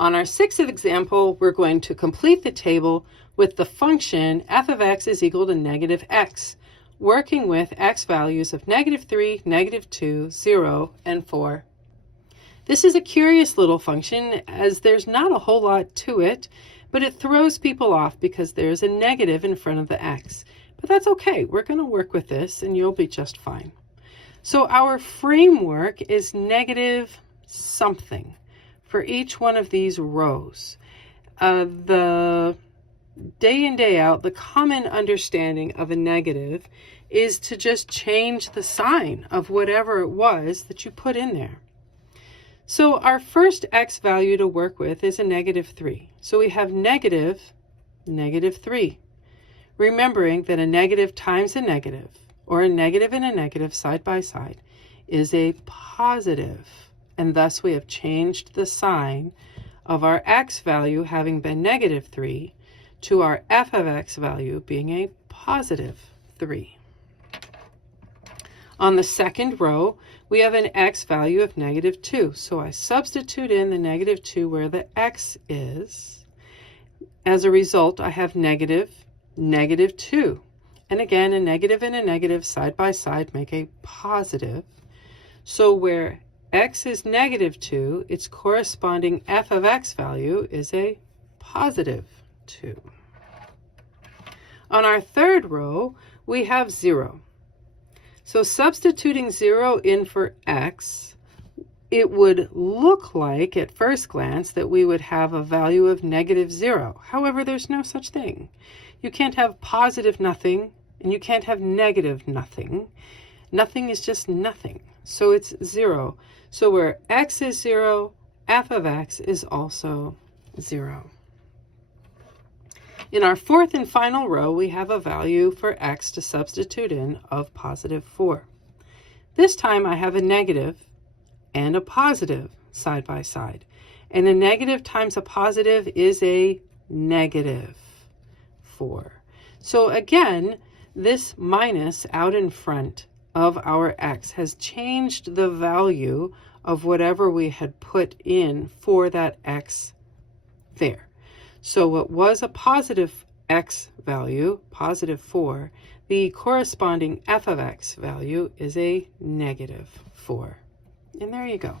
On our sixth example, we're going to complete the table with the function f of x is equal to negative x, working with x values of -3, -2, 0, and 4. This is a curious little function as there's not a whole lot to it, but it throws people off because there's a negative in front of the x. But that's okay, we're going to work with this and you'll be just fine. So our framework is negative something for each one of these rows. The day in, day out, the common understanding of a negative is to just change the sign of whatever it was that you put in there. So our first x value to work with is a -3. So we have -3. Remembering that a negative times a negative, or a negative and a negative side by side, is a positive. And thus we have changed the sign of our x value having been -3 to our f of x value being a +3. On the second row, we have an x value of -2. So I substitute in the -2 where the x is. As a result, I have -2. And again, a negative and a negative side by side make a positive. So where x is -2, its corresponding f of x value is a +2. On our third row, we have 0. So substituting 0 in for x, it would look like at first glance that we would have a value of -0. However, there's no such thing. You can't have positive nothing and you can't have negative nothing. Nothing is just nothing. So it's 0. So where x is 0, f of x is also 0. In our fourth and final row, we have a value for x to substitute in of +4. This time I have a negative and a positive side by side. And a negative times a positive is a -4. So again, this minus out in front of our x has changed the value of whatever we had put in for that x there. So what was a positive x value, +4, the corresponding f of x value is a -4. And there you go.